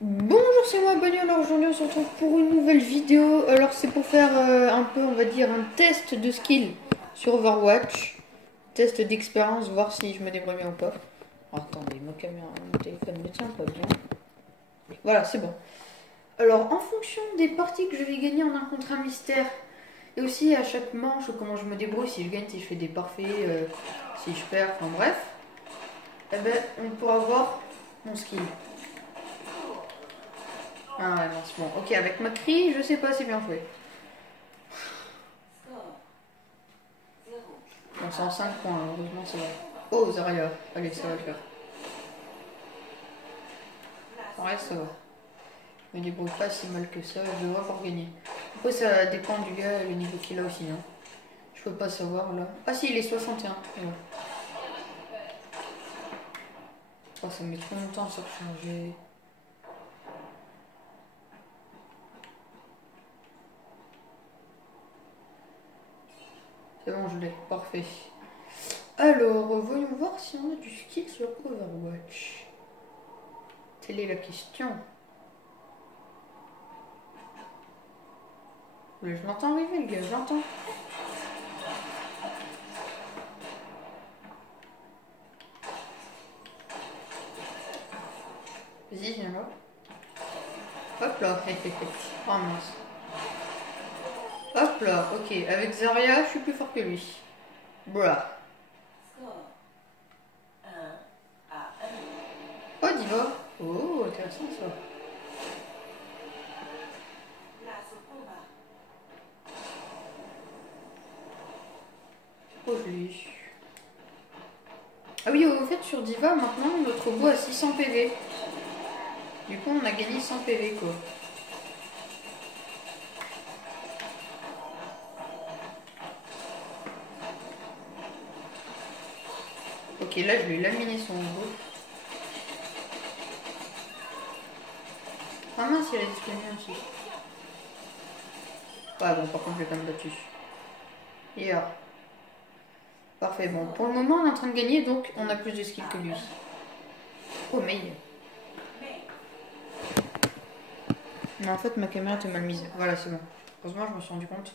Bonjour, c'est moi Bunny. Alors aujourd'hui on se retrouve pour une nouvelle vidéo. Alors c'est pour faire un peu, on va dire, un test de skill sur Overwatch. Test d'expérience, voir si je me débrouille bien ou pas. Alors, attendez, ma caméra, mon téléphone ne tient pas bien. Voilà, c'est bon. Alors en fonction des parties que je vais gagner en un contre un mystère, et aussi à chaque manche, comment je me débrouille, si je gagne, si je fais des parfaits, si je perds, enfin bref, eh ben, on pourra voir mon skill. Ah ouais, non, c'est bon. Ok, avec Macri, je sais pas, c'est bien joué. Bon, c'est en 5 points, heureusement, c'est vrai. Oh, Zarya. Allez, ça va le faire. Ouais, ça va. Je me débrouille pas si mal que ça, je devrais pouvoir gagner. Après, ça dépend du gars, le niveau qu'il a aussi. Hein. Je peux pas savoir là. Ah, si, il est 61. Ouais. Oh, ça me met trop longtemps ça pour changer. C'est bon, je l'ai. Parfait. Alors, voyons voir si on a du skill sur Overwatch. Telle est la question. Mais je l'entends arriver, le gars, je l'entends. Vas-y, viens là. Hop là. Oh mince. Hop là, ok. Avec Zarya, je suis plus fort que lui. Blah. Oh, Diva. Oh, intéressant ça. Oh, lui. Ah oui, au fait, sur Diva, maintenant, notre robot a 600 PV. Du coup, on a gagné 100 PV, quoi. Ok, là, je lui ai laminé son robot. Ah mince, il a disponible aussi. Ouais, bon, par contre, je l'ai quand même battu. Yeah. Parfait, bon. Pour le moment, on est en train de gagner, donc on a plus de skill que lui. Oh, mais... Non, en fait, ma caméra était mal mise. Voilà, c'est bon. Heureusement, je me suis rendu compte.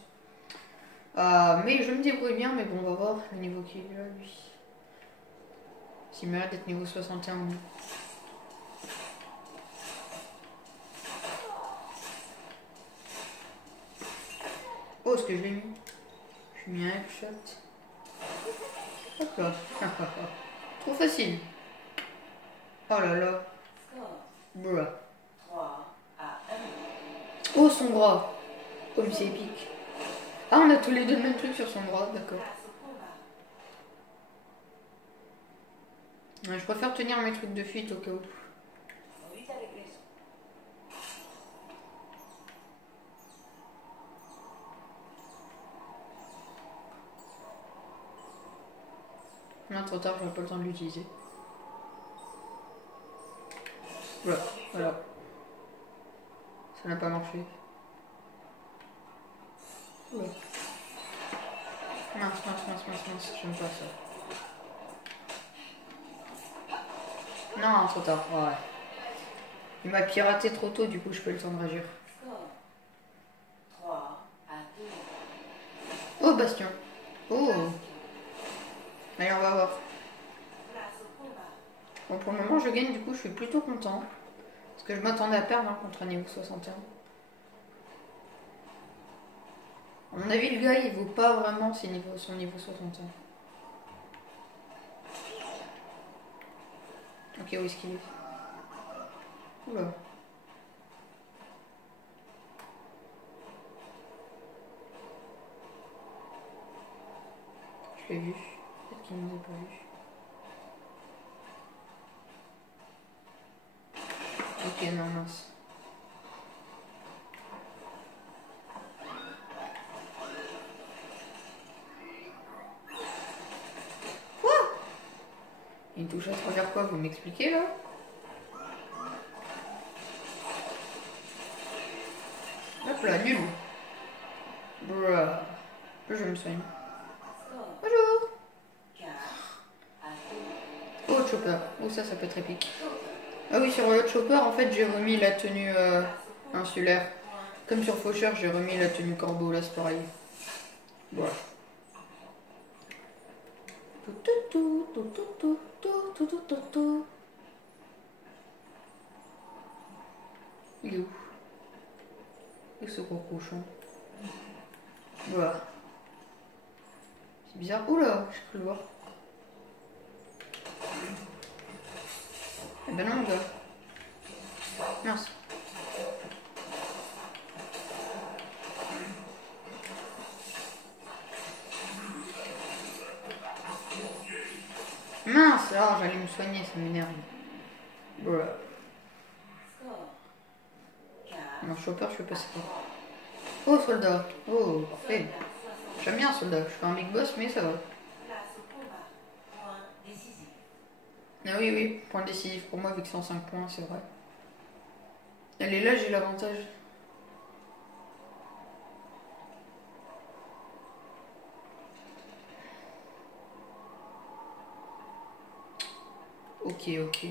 Mais je me débrouille bien, mais bon, on va voir le niveau qu'il a, lui. S'il mérite d'être niveau 61 ou non. Oh, ce que je l'ai mis. Je lui ai mis un headshot. Hop là. Trop facile. Oh là là. Blah. Oh, son bras. Oh, mais c'est épique. Ah, on a tous les deux le même truc sur son bras, d'accord. Ouais, je préfère tenir mes trucs de fuite au cas où. Non, trop tard, j'aurai pas le temps de l'utiliser. Voilà, voilà. Ça n'a pas marché. Ouais. Mince, j'aime pas ça. Non, trop tard, ouais. Il m'a piraté trop tôt, du coup, je peux le temps de réagir. Oh, Bastion. Oh. Allez, on va voir. Bon, pour le moment, je gagne, du coup, je suis plutôt content. Parce que je m'attendais à perdre hein, contre un niveau 61. À mon avis, le gars, il vaut pas vraiment son niveau 61. Ok, où est-ce qu'il est? Oula. Je l'ai vu. Peut-être qu'il ne nous a pas vu. Ok, non, mince. Quoi? Il me touche à travers quoi? Vous m'expliquez là? Hop là, nul. Bruh. Je me soigne. Bonjour. Oh, Chopper. Oh, ça peut être épique. Ah oui, sur Chopper, en fait, j'ai remis la tenue insulaire. Comme sur Faucheur, j'ai remis la tenue corbeau, là, c'est pareil. Voilà. Il est où? Et ce gros cochon. Voilà. C'est bizarre. Oula, j'ai cru le voir. Eh ben non, gars. Mince. Mince, alors j'allais me soigner, ça m'énerve. Voilà. Non, Chopper, je fais pas ça. Oh, soldat. Oh, parfait. J'aime bien soldat. Je suis pas un big boss, mais ça va. Ah oui, oui, point décisif pour moi, avec 105 points, c'est vrai. Elle est là, j'ai l'avantage. Ok, ok.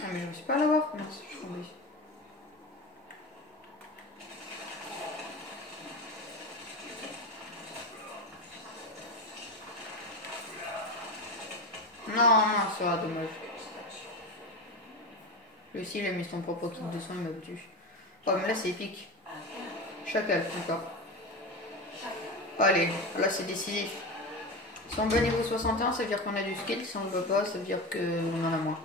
Ah, mais je ne sais pas l'avoir. Mince, je suis tombée. Non, non, ça va, dommage. Lui aussi, il a mis son propre kit de soin, il m'a battu. Oh, mais là, c'est épique. Chacal, d'accord. Allez, là, c'est décisif. Si on bat niveau 61, ça veut dire qu'on a du skill. Si on ne le bat pas, ça veut dire qu'on en a moins.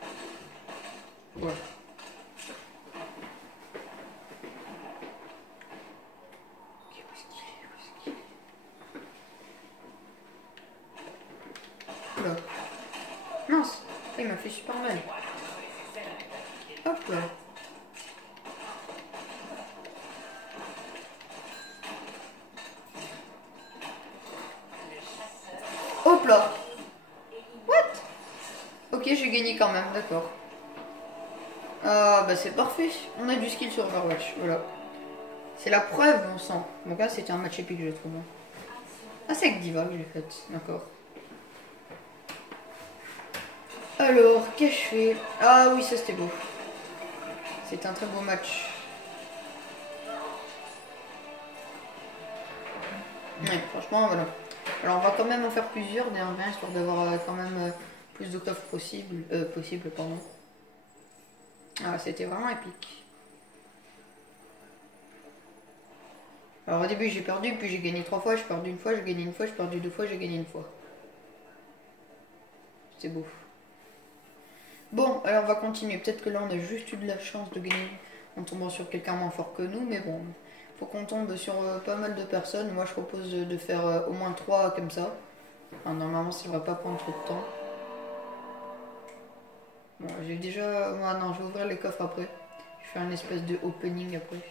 Ouais. Là. Mince, il m'a fait super mal. Hop là. Hop là. What? Ok, j'ai gagné quand même, d'accord. Ah bah c'est parfait. On a du skill sur Overwatch, voilà. C'est la preuve, on sent. Donc là, c'était un match épique, je trouve. Ah, c'est avec Diva que j'ai fait, d'accord. Alors, qu'ai-je fait? Ah oui, ça c'était beau. C'était un très beau match. Ouais, franchement, voilà. Alors, on va quand même en faire plusieurs, des 1v1, histoire d'avoir quand même plus de coffres possible, pardon. Ah, c'était vraiment épique. Alors, au début, j'ai perdu, puis j'ai gagné 3 fois, j'ai perdu une fois, j'ai gagné une fois, j'ai perdu 2 fois, j'ai gagné une fois. C'est beau. Bon, alors on va continuer. Peut-être que là, on a juste eu de la chance de gagner en tombant sur quelqu'un moins fort que nous, mais bon, faut qu'on tombe sur pas mal de personnes. Moi, je propose de faire au moins 3 comme ça. Enfin, normalement, ça ne va pas prendre trop de temps. Bon, j'ai déjà... Ah non, je vais ouvrir les coffres après. Je vais faire une espèce de opening après.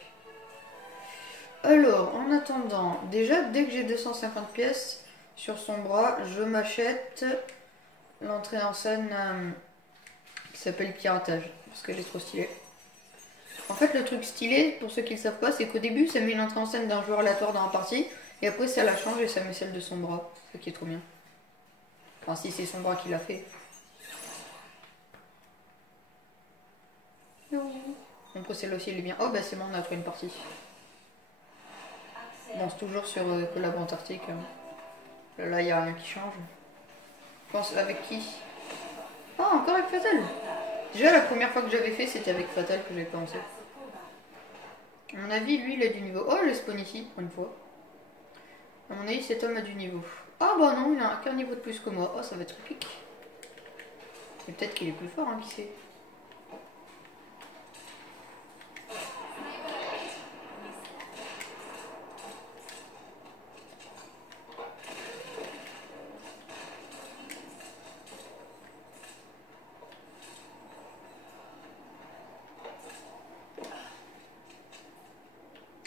Alors, en attendant, déjà, dès que j'ai 250 pièces sur son bras, je m'achète l'entrée en scène qui s'appelle Piratage, parce qu'elle est trop stylée. En fait, le truc stylé, pour ceux qui ne le savent pas, c'est qu'au début, ça met une entrée en scène d'un joueur aléatoire dans la partie, et après, ça la change et ça met celle de son bras. Ce qui est trop bien. Enfin, si c'est son bras qui l'a fait. Donc, celle aussi, elle est bien. Oh, bah c'est bon, on a trouvé une partie. Bon, c'est toujours sur Collab Antarctique. Là, il n'y a rien qui change. Je pense avec qui? Ah, encore avec Fatal. Déjà, la première fois que j'avais fait, c'était avec Fatal que j'avais pensé. À mon avis, lui, il a du niveau. Oh, le spawn ici, pour une fois. À mon avis, cet homme a du niveau. Ah bah non, il a qu'un niveau de plus que moi. Oh, ça va être épique. Mais peut-être qu'il est plus fort, hein, qui sait.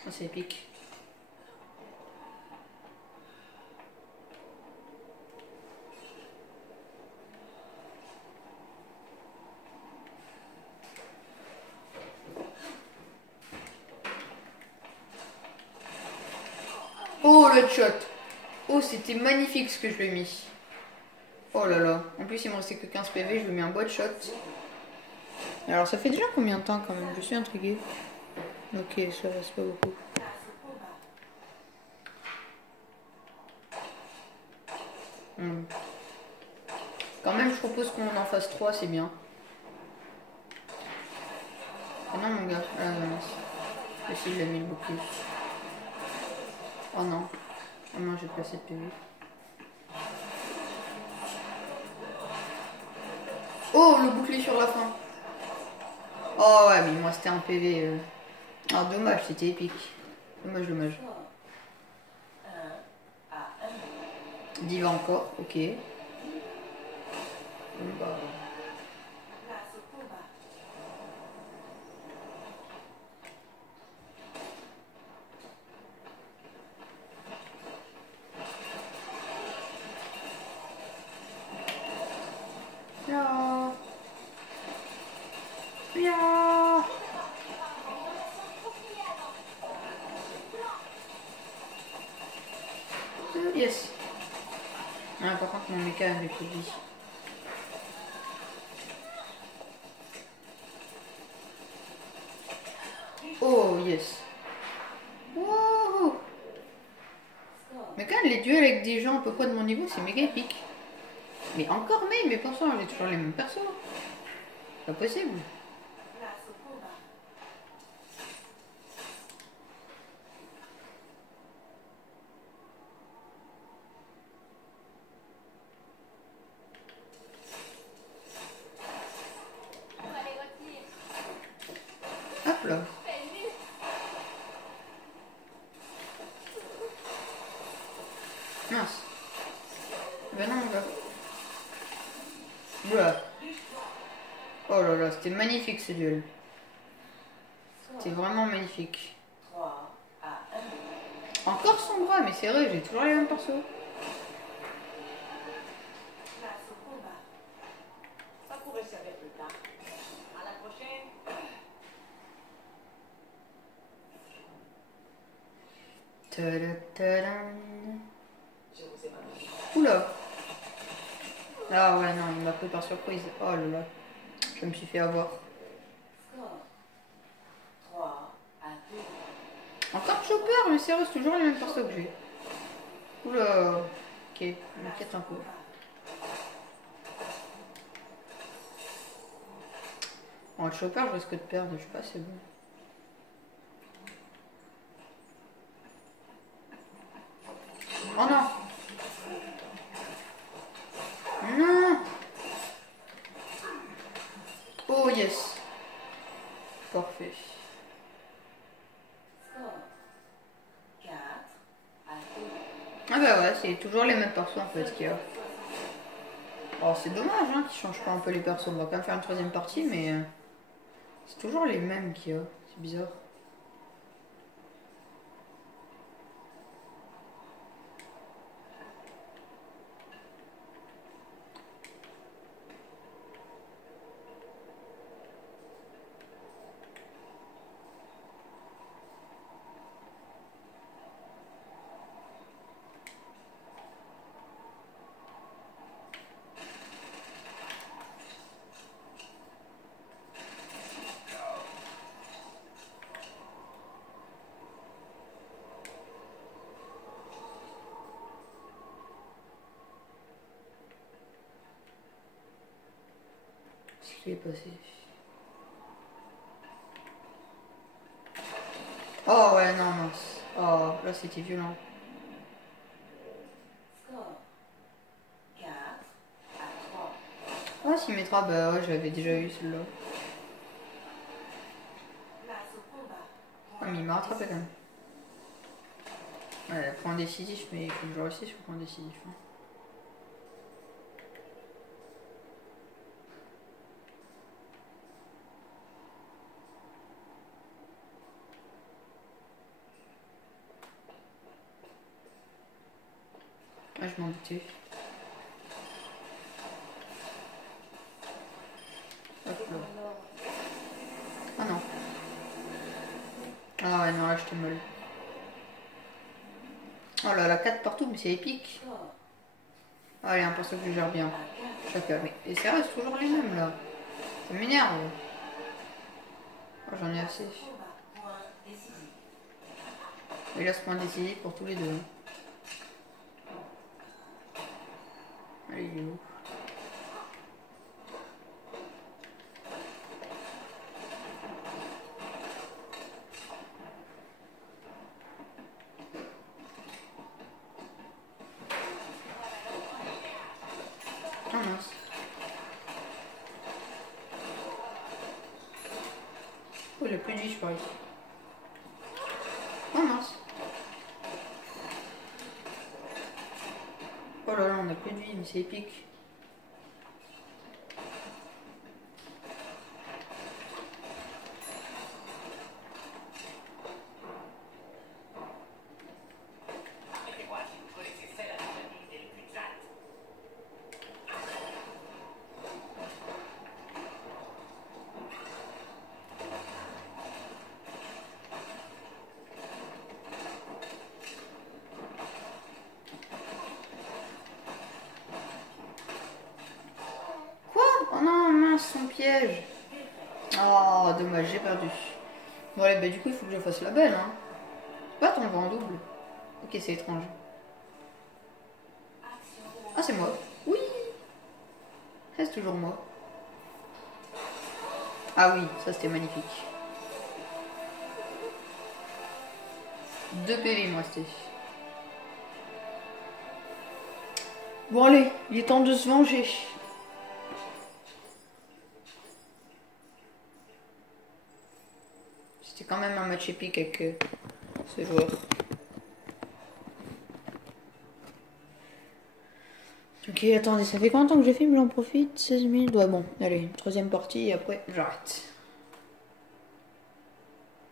Oh, c'est épique. Oh, le shot. Oh, c'était magnifique ce que je lui ai mis. Oh là là. En plus, il me restait que 15 PV, je lui mets un boîte shot. Alors, ça fait déjà combien de temps quand même? Je suis intriguée. Ok, ça reste pas beaucoup. Quand même, je propose qu'on en fasse 3, c'est bien. Ah non, mon gars. Ah non, mince. Le s'il l'a mis le bouclier. Oh non. Oh non, j'ai placé de PV. Oh, le bouclier sur la fin. Oh ouais, mais moi c'était un PV. Ah, dommage, c'était épique. Dommage, dommage. Diva encore, ok. Bon, bah. Yeah. Yeah. Yes. Ah, par contre, mon méca avait plus de vie. Oh, yes. Wouhou. Mais quand même, les duels avec des gens à peu près de mon niveau, c'est méga épique. Mais encore mais pourtant, j'ai toujours les mêmes persos. Pas possible. Hop là. Mince. Ben non, mon gars. Oula. Oh là là, c'était magnifique ce duel. C'était vraiment magnifique. Encore son bras, mais c'est vrai, j'ai toujours les mêmes persos. Oula. Ah ouais, non, il m'a pris par surprise. Oh là là. Je me suis fait avoir. Encore Chopper, mais sérieux, c'est toujours les mêmes persos que j'ai. Oula. Ok, je m'inquiète un peu. Bon, le Chopper, je risque de perdre, je sais pas, c'est bon. Oh non. Non. Oh yes. Parfait. Ah bah ouais, c'est toujours les mêmes persos en fait qu'il y a. Alors c'est dommage hein, qu'ils changent pas un peu les persos. On va quand même faire une troisième partie, mais c'est toujours les mêmes qu'il y a. C'est bizarre. Ce qui est passé. Oh ouais, non, mince. Oh, là c'était violent. Oh, s'il mettra, bah ouais, je l'avais déjà eu celui-là. Ah, mais il m'a rattrapé quand même. Ouais, point décisif, mais il faut que je réussisse sur point décisif. Hein. Ah, je m'en doutais. Hop là. Ah non. Ah ouais, non, là j'étais molle. Oh là là, 4 partout, mais c'est épique. Allez, un perso que je gère bien. Chacun. Et ça reste toujours les mêmes là. Ça m'énerve. Oh, j'en ai assez. Et là, ce point décisif pour tous les deux. Allez, il est où? Oh mince. Oh, il a plus de vie, je parie. Oh mince. Oh là là, on a plus de vie, mais c'est épique. Oh non, mince, son piège. Oh, dommage, j'ai perdu. Bon, allez, bah du coup, il faut que je fasse la belle, hein. Pas ton vent en double. Ok, c'est étrange. Ah, c'est moi. Oui. C'est toujours moi. Ah oui, ça c'était magnifique. 2 PV, moi, c'était. Bon, allez, il est temps de se venger. C'était quand même un match épique avec ce joueur. Ok, attendez, ça fait combien de temps que je filme? J'en profite. 16 minutes. Ouais, bon, allez, troisième partie et après, j'arrête.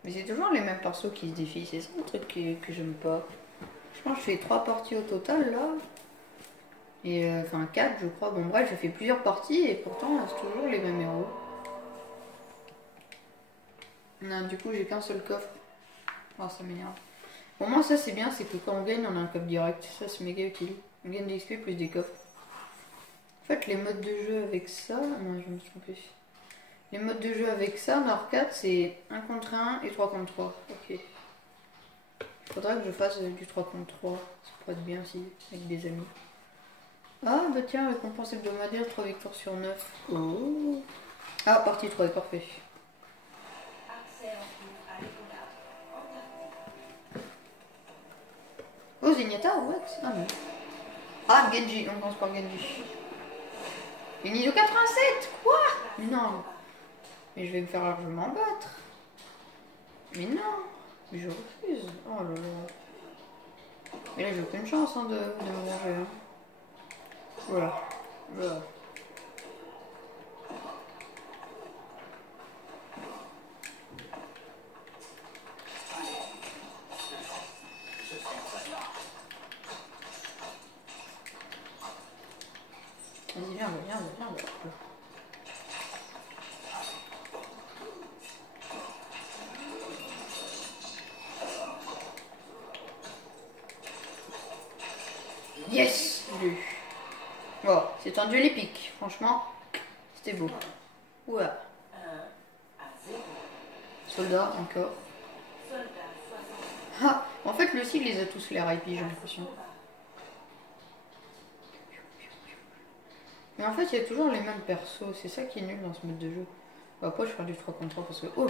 Mais c'est toujours les mêmes persos qui se défient, c'est ça le truc que j'aime pas. Je pense que je fais 3 parties au total là. Et enfin 4 je crois. Bon bref, j'ai fait plusieurs parties et pourtant c'est toujours les mêmes héros. Non, du coup j'ai qu'un seul coffre. Oh ça m'énerve. Pour moi ça c'est bien, c'est que quand on gagne on a un coffre direct. Ça c'est méga utile. On gagne des XP plus des coffres. En fait les modes de jeu avec ça... Non je me suis trompée. Les modes de jeu avec ça, en R4 c'est 1 contre 1 et 3 contre 3. Ok. Faudrait que je fasse du 3 contre 3. Ça pourrait être bien aussi, avec des amis. Ah bah tiens, récompense hebdomadaire, 3 victoires sur 9. Oh. Ah, partie 3, parfait. Oh, Zenyatta, what? Ah non. Ah, Genji, on commence par Genji. Une ISO 87, quoi? Mais non. Mais je vais me faire largement battre. Mais non. Mais je refuse. Oh là là. Mais là, j'ai aucune chance hein, de me venger. Hein. Voilà. Voilà. Vas-y, viens, viens, viens, viens. Yes, j'ai eu. Bon, c'est un duel épique, franchement, c'était beau. Ouais. Soldat, encore. Ah, en fait, le cible les a tous les IP, j'ai l'impression. Mais en fait, il y a toujours les mêmes persos, c'est ça qui est nul dans ce mode de jeu. Bon, après, je ferai du 3 contre 3 parce que... Oh!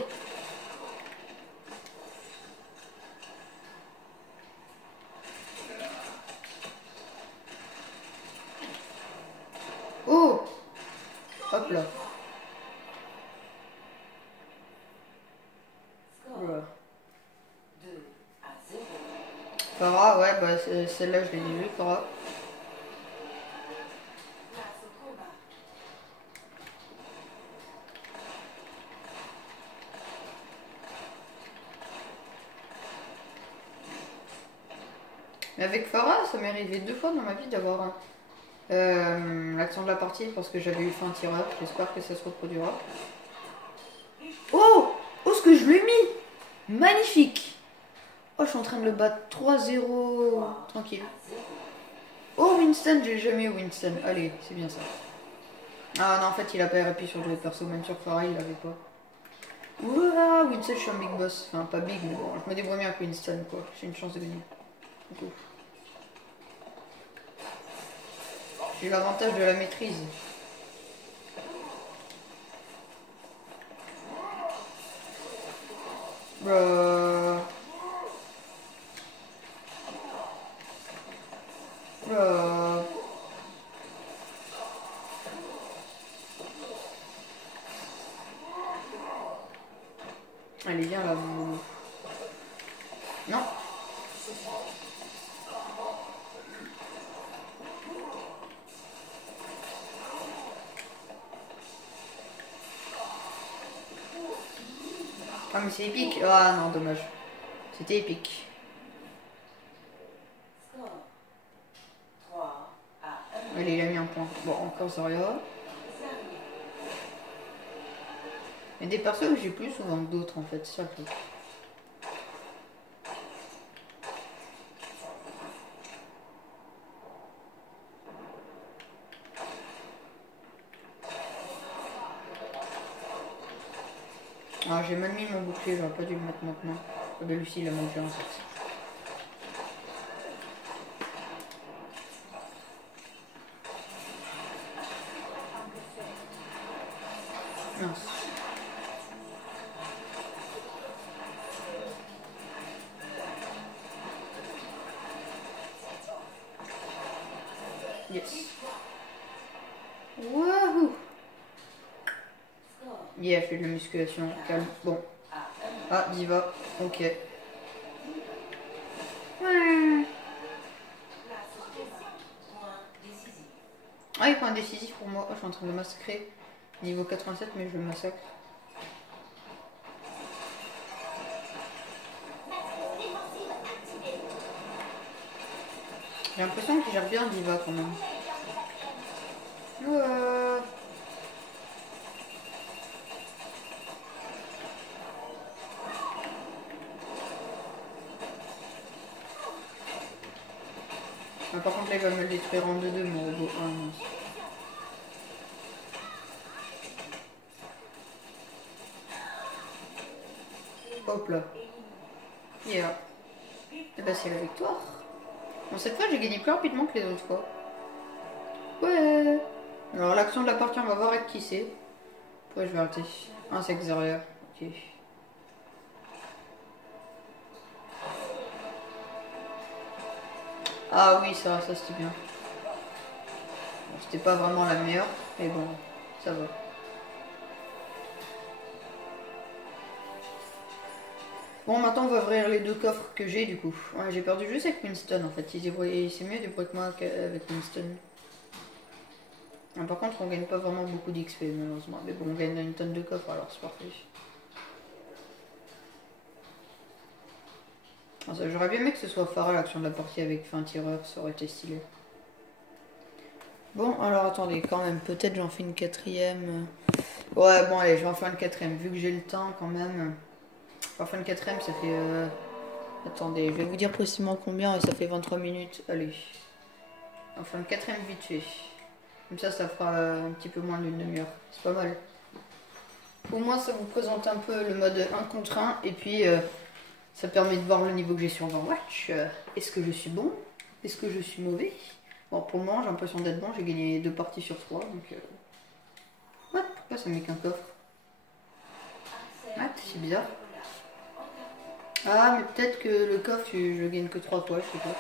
Oh! Hop là. Voilà. Farah, ouais, bah celle-là, je l'ai vue, Farah. Mais avec Farah, ça m'est arrivé 2 fois dans ma vie d'avoir l'accent de la partie parce que j'avais eu faim tireur. J'espère que ça se reproduira. Oh! Oh, ce que je lui ai mis! Magnifique! Oh, je suis en train de le battre 3-0. Tranquille. Oh, Winston, j'ai jamais eu Winston. Allez, c'est bien ça. Ah non, en fait, il a pas RP sur tous les persos, même sur Farah, il l'avait pas. Ouah, Winston, je suis un big boss. Enfin, pas big, mais bon, je me débrouille bien avec Winston, quoi. J'ai une chance de gagner. J'ai l'avantage de la maîtrise. Bruh. Bruh. Allez, viens là, vous. Non. Ah, mais c'est épique. Ah non, dommage. C'était épique. Allez, il a mis un point. Bon, encore Zarya. Il y a des persos que j'ai plus souvent que d'autres en fait, c'est ça le truc. Ah, j'ai mal mis mon bouclier, j'aurais pas dû le mettre maintenant. Ah ben Lucie, il a mangé en fait. Mince. Yes. Wouhou. Yeah, je fais de la musculation, calme. Bon. Ah, Diva, ok. Ah, il prend un décisif pour moi. Oh, je suis en train de massacrer. Niveau 87, mais je le massacre. J'ai l'impression qu'il gère bien Diva quand même. Ah, par contre là il va me le détruire en 2-2 mon robot. Ah, mince. Hop là. Yeah. Et bah c'est la victoire. Bon, cette fois j'ai gagné plus rapidement que les autres fois. Ouais. Alors l'action de la partie on va voir avec qui c'est. Pourquoi je vais arrêter. Ah c'est Xaria. Ok. Ah oui ça c'était bien. Bon, c'était pas vraiment la meilleure. Mais bon, ça va. Bon, maintenant on va ouvrir les deux coffres que j'ai du coup. Ouais, j'ai perdu juste avec Winston en fait. C'est mieux débrouiller que moi qu'avec Winston. Ah, par contre, on gagne pas vraiment beaucoup d'XP malheureusement. Mais bon, on gagne une tonne de coffres alors c'est parfait. J'aurais bien aimé que ce soit Farah l'action de la partie avec fin tireur, ça aurait été stylé. Bon, alors attendez, quand même, peut-être j'en fais une quatrième. Ouais, bon, allez, je vais en faire une quatrième, vu que j'ai le temps quand même. Enfin, une quatrième, ça fait. Attendez, je vais vous dire précisément combien, ça fait 23 minutes. Allez. Enfin, une quatrième vite fait. Comme ça fera un petit peu moins d'une demi-heure. C'est pas mal. Au moins, ça vous présente un peu le mode 1 contre 1. Et puis, ça permet de voir le niveau que j'ai sur Overwatch. Est-ce que je suis bon? Est-ce que je suis mauvais? Bon, pour le moment, j'ai l'impression d'être bon. J'ai gagné 2 parties sur 3. Donc, ouais, pourquoi ça met qu'un coffre? Ah, c'est bizarre. Ah, mais peut-être que le coffre, je gagne que 3 fois, je sais pas.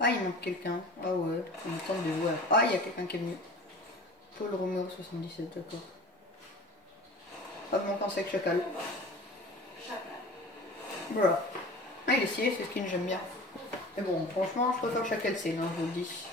Ah, il manque quelqu'un. Ah ouais, il me tente de voir. Ah, il y a quelqu'un qui est venu. Paul Romer 77, d'accord. Pas de mon cancer avec Chacal. Voilà. Ah, il est stylé, c'est ce skin, j'aime bien. Mais bon, franchement, je préfère Chacal C, hein, je vous le dis.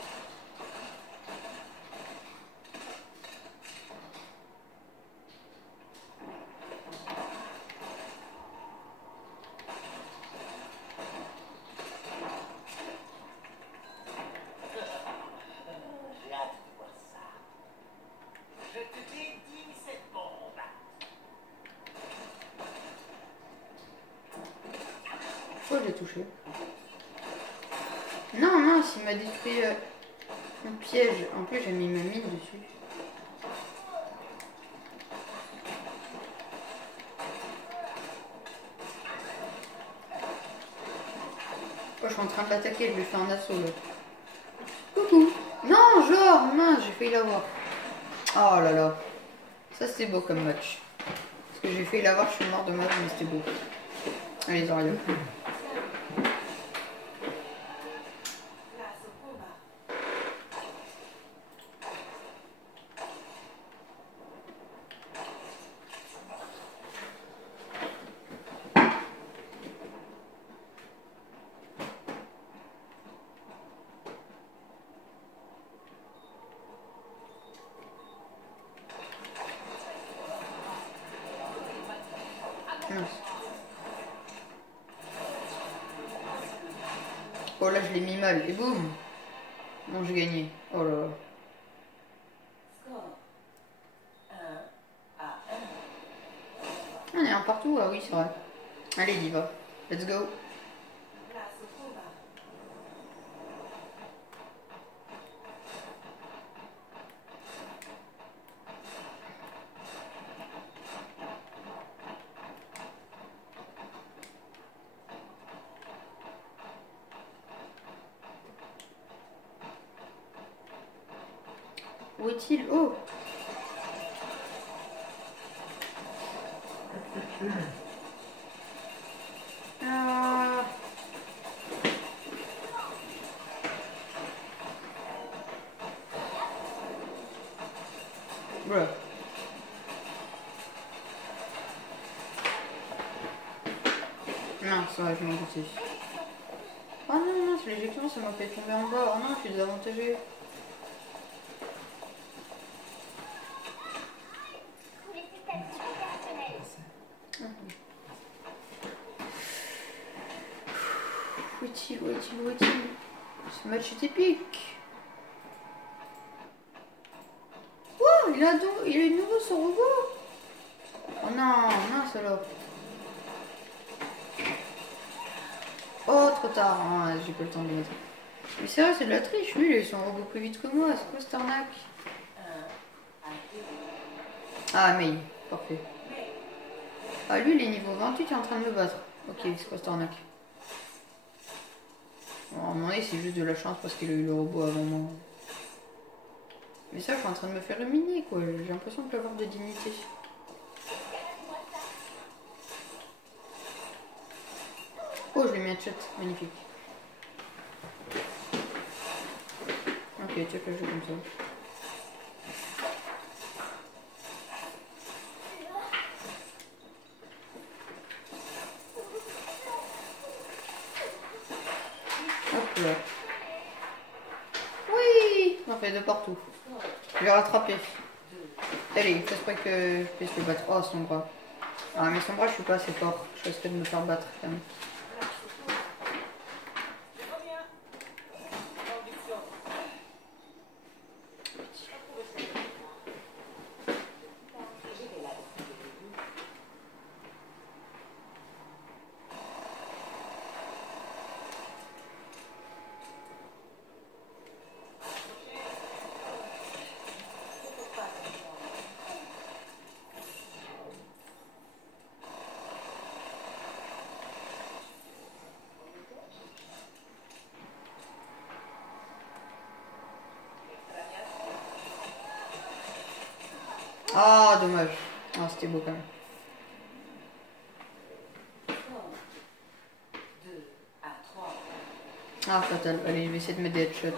Pourquoi j'ai touché? Non, non, mince, il m'a détruit mon piège. En plus, j'ai mis ma mine dessus. Oh, je suis en train de l'attaquer, je lui fais un assaut là. Coucou. Non, genre, mince, j'ai failli l'avoir. Oh là là. Ça, c'était beau comme match. Parce que j'ai failli l'avoir, je suis mort de match, mais c'était beau. Allez, Zario. Oh là, je l'ai mis mal. Et boum. Non, j'ai gagné. Oh là là. On est un partout. Ah oui, c'est vrai. Allez, Diva. Let's go. Où est-il? Oh! Ah. Voilà. Non, c'est vrai, je m'en doutais. Oh non, non, c'est l'éjection, ça m'a fait tomber en bas. Oh non, je suis désavantagée. Où est-il? Où est-il? Où est-il? Ce match est épique. Oh, il a de nouveau son robot. Oh non, mince alors. Oh, trop tard. Ah, j'ai pas le temps de mettre. Mais c'est vrai, c'est de la triche. Lui, il a eu son robot plus vite que moi. C'est quoi cette arnaque? Ah, mais parfait. Ah, lui, il est niveau 28, il est en train de me battre. Ok, c'est quoi cette arnaque? Bon, à un moment donné, c'est juste de la chance parce qu'il a eu le robot avant moi. Mais ça, je suis en train de me faire éliminer, quoi. J'ai l'impression de plus avoir de dignité. Oh, je lui ai mis un chat. Magnifique. Ok, check le jeu comme ça. Hop là. Oui! On en fait de partout. Je vais rattraper. Allez, il faut pas que je puisse le battre. Oh, son bras. Ah, mais son bras, je suis pas assez fort. Je risque de me faire battre quand même. Ah, dommage. Ah, c'était beau quand même. Ah, fatal. Allez, je vais essayer de mettre des headshots.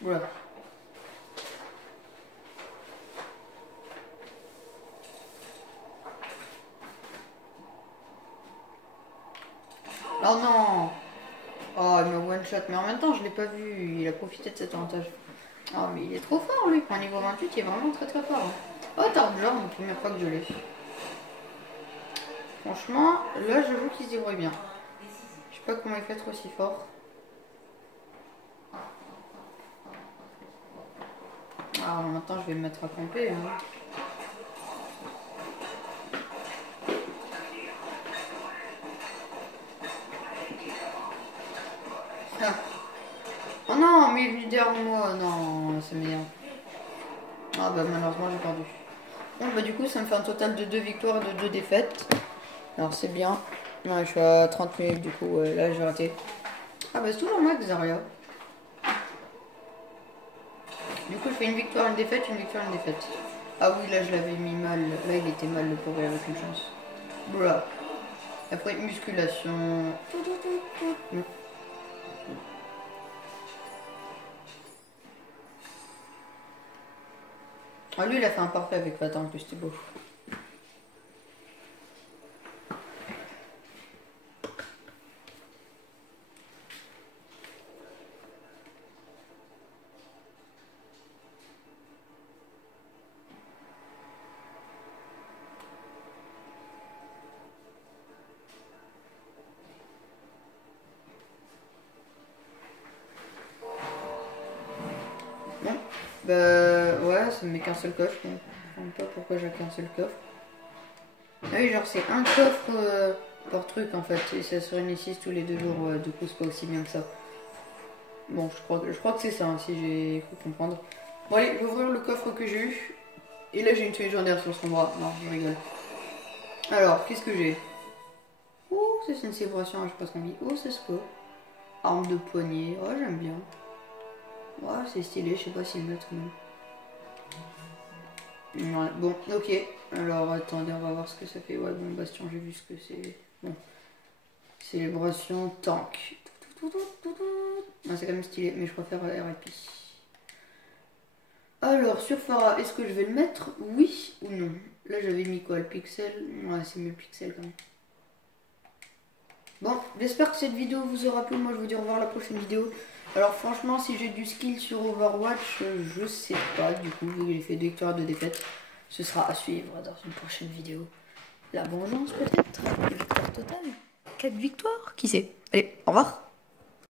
Voilà. Oh non! Oh, il m'a one shot, mais en même temps, je l'ai pas vu. Il a profité de cet avantage. Oh, mais il est trop fort, lui. Pour un niveau 28, il est vraiment très très fort. Oh, Tarjar, la première fois que je l'ai. Franchement, là, j'avoue qu'il se débrouille bien. Je sais pas comment il fait être aussi fort. Alors maintenant, je vais me mettre à camper. Hein. Oh non, mais il est venu derrière moi. Non, ça m'énerve. Ah bah malheureusement j'ai perdu. Bon bah du coup ça me fait un total de 2 victoires et de 2 défaites. Alors c'est bien. Ouais, je suis à 30 minutes du coup, là j'ai raté. Ah bah c'est toujours moi Xaria. Du coup je fais une victoire, une défaite, une victoire, une défaite. Ah oui là je l'avais mis mal. Là il était mal le pauvre, il avait aucune chance. Voilà. Après musculation. Ah lui il a fait un parfait avec Fata en plus, c'était beau. Bon, bah ouais, ça me met qu'un seul coffre. Donc je comprends pas pourquoi j'ai qu'un seul coffre. Ah oui, genre c'est un coffre par truc en fait, et ça se réinitialise tous les 2 jours, du coup c'est pas aussi bien que ça. Bon, je crois que c'est ça, hein, si j'ai cru comprendre. Bon allez, je vais ouvrir le coffre que j'ai eu. Et là j'ai une tuile légendaire sur son bras. Non, je rigole. Alors, qu'est-ce que j'ai? Oh, ça c'est une célébration, je sais pas ce qu'on dit. Oh, c'est ce quoi? Arme de poignée, oh j'aime bien. Ouais, c'est stylé, je sais pas s'il le mettre même. Ouais, bon, ok. Alors attendez, on va voir ce que ça fait. Ouais, bon, bastion, j'ai vu ce que c'est. Bon. Célébration tank. Ah, c'est quand même stylé, mais je préfère RIP. Alors, sur Pharah, est-ce que je vais le mettre? Oui ou non? Là, j'avais mis quoi? Le pixel? Ouais, c'est mieux le pixel quand même. Bon, j'espère que cette vidéo vous aura plu. Moi, je vous dis au revoir à la prochaine vidéo. Alors, franchement, si j'ai du skill sur Overwatch, je sais pas. Du coup, vu que j'ai fait 2 victoires, 2 défaites, ce sera à suivre dans une prochaine vidéo. La vengeance, peut-être? Une victoire totale? 4 victoires? Qui sait? Allez, au revoir!